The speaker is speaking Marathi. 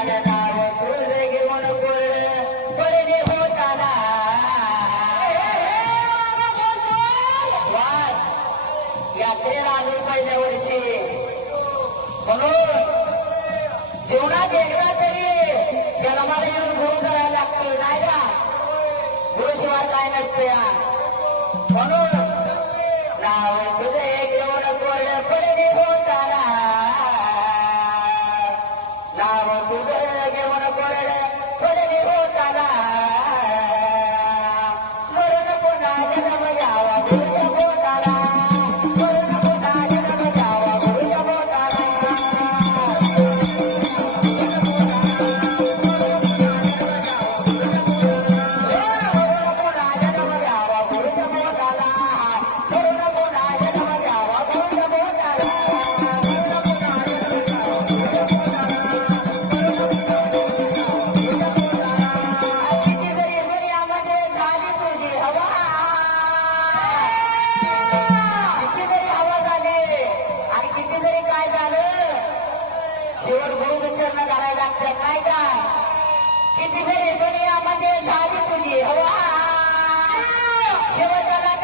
आणि नाव तुझे घेऊन कोरड पडले होताना श्वास यात्रेला आलो पहिल्या वर्षी म्हणून जीवनात एकदा तरी जन्माला येऊन गुरु करायला लागतो नाही का गुरुशिवाय काय नसते म्हणून नाव तुझे घेऊन कोरड पडले होताना नाव तुझे घेऊन कोरड पडले होताना मरण पुन्हा जन्म घ्यावा गुरुच्या पोटाला मरण पुन्हा जन्म घ्यावा गुरुच्या पोटाला शेवट गुरुचरण करायला लागतात नाही का किती तरी दुनियामध्ये झाली तुझी हवा शेवटाला